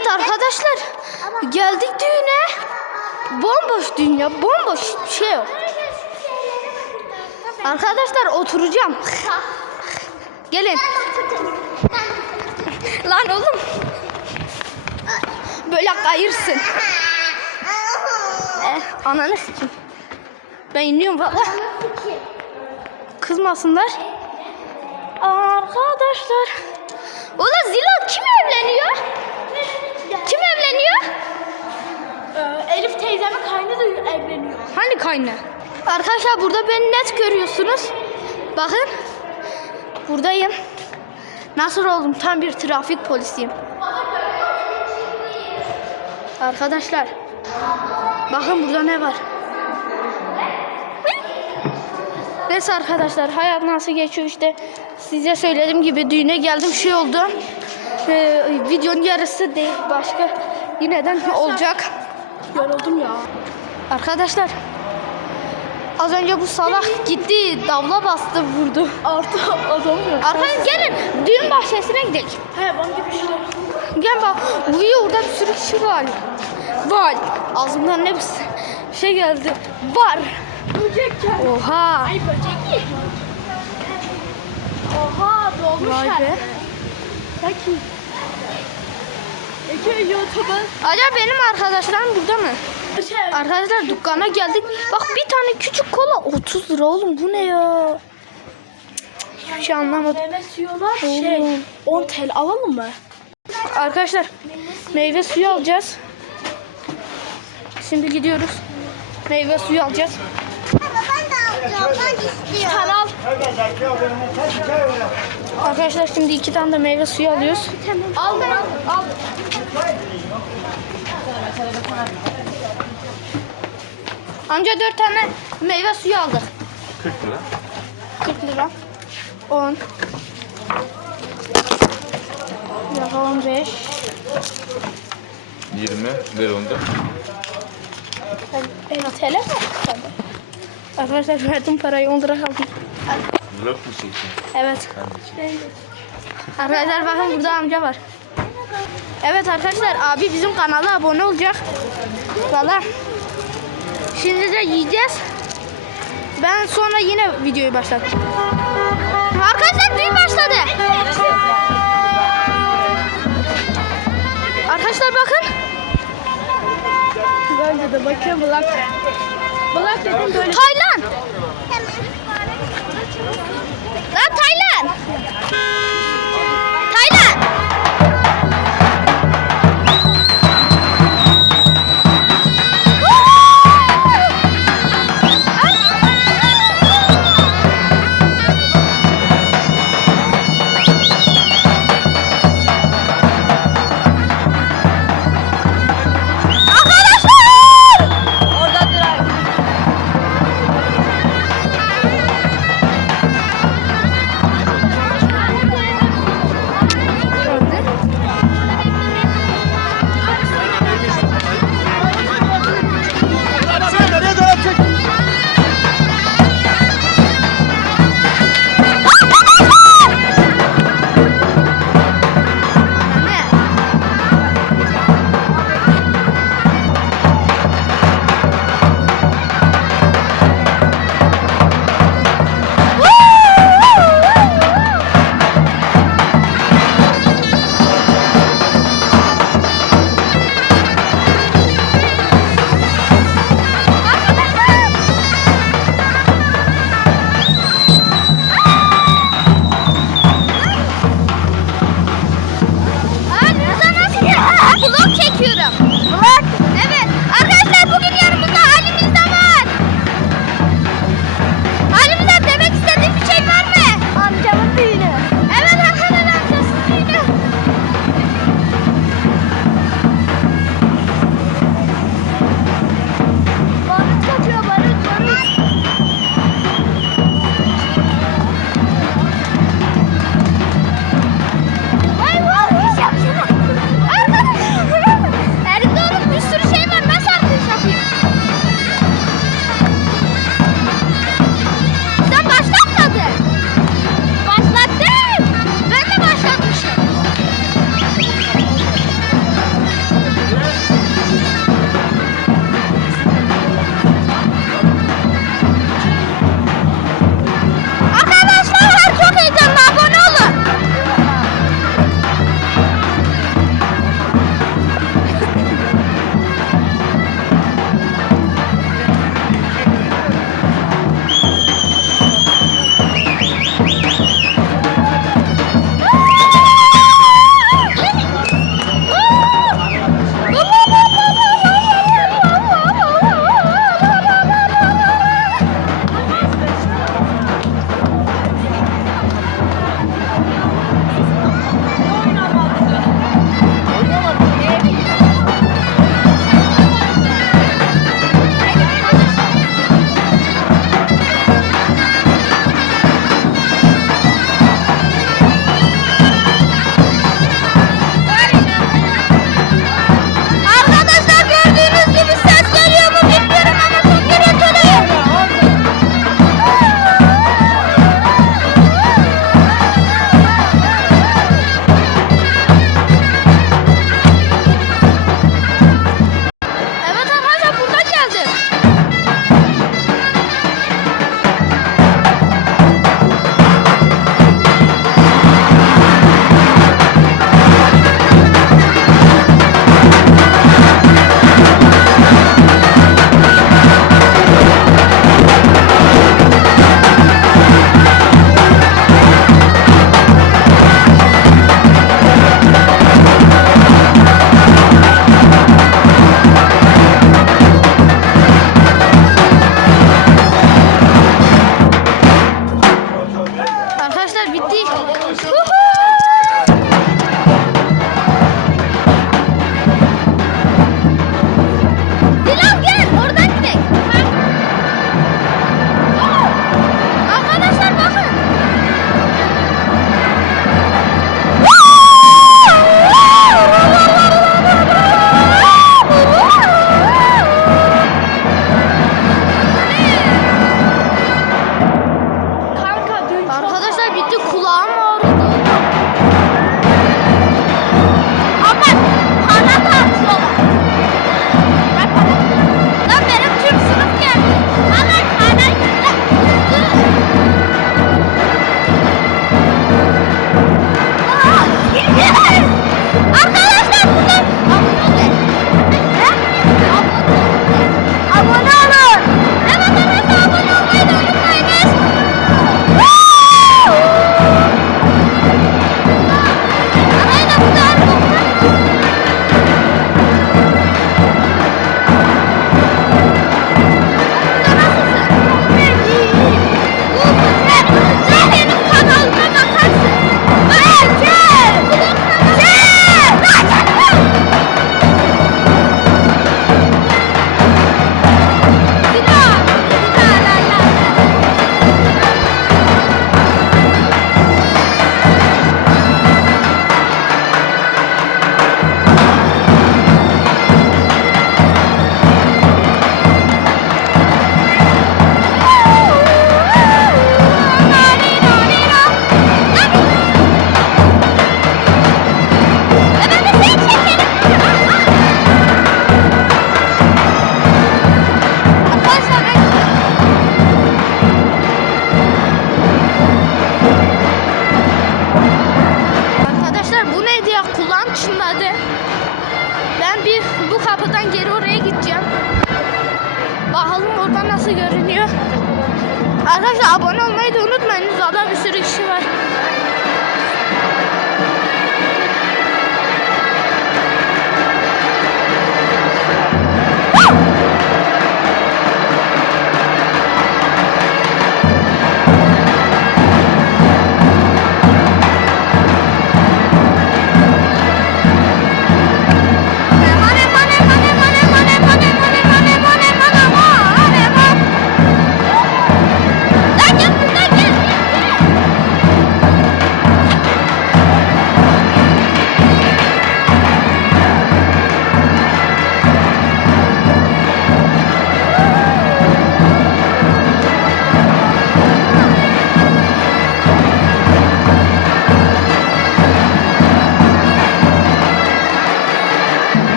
Evet arkadaşlar geldik düğüne. Bomboş dünya bomboş şey yok. Arkadaşlar oturacağım. Gelin. Lan oğlum. Böyle kayırsın. Eh, ananı sikeyim. Ben iniyorum valla. Kızmasınlar. Arkadaşlar. Ulan Zila kim evleniyor? Kim evleniyor? Ee, Elif teyzemin kaynı da evleniyor. Hani kayna? Arkadaşlar burada beni net görüyorsunuz. Bakın. Buradayım. Nasıl oldum? Tam bir trafik polisiyim. Arkadaşlar. Bakın burada ne var? Neyse arkadaşlar hayat nasıl geçiyor işte size söylediğim gibi düğüne geldim şey oldu. Ee, videonun yarısı değil başka yineden olacak. Yoruldum ya. Arkadaşlar az önce bu salak gitti davla bastı vurdu. Artı adam yok. Arkadaşlar gelin düğün bahçesine gidelim. He bana gibi şeyler. Gel bak uyuyor orada bir sürü kişi var. Var. Ağzımdan ne bir şey geldi. Var. Böcek geldi. Oha. Ay böcek değil. Oha dolmuş Vay her. be. Peki. YouTube'un Acaba benim arkadaşlarım burada mı? şey. Arkadaşlar dükkana geldik. Bak bir tane küçük kola 30 lira oğlum bu ne ya? Hiçbir şey anlamadım. Meyve suyu şey. Oğlum. 10 TL alalım mı? Arkadaşlar meyve suyu alacağız. Şimdi gidiyoruz. Meyve suyu alacağız. Kanal. Arkadaşlar şimdi iki tane de meyve suyu alıyoruz. Al ben al. Al. Amca dört tane meyve suyu aldık. 40 lira. 40 lira. 10. Yapalım 5. 20 ver onda. 50 TL mi? Arkadaşlar verdim parayı 10 lira kaldı. Vlog mu çekiyorsun? Evet. Ben de Arkadaşlar bakın burada amca var. Evet arkadaşlar abi bizim kanala abone olacak. Valla. Şimdi de yiyeceğiz. Ben sonra yine videoyu başlatacağım. Arkadaşlar düğün başladı. Arkadaşlar bakın. Bence de bakıyorum Black. Black dedim böyle. Taylan. Lan. Taylan.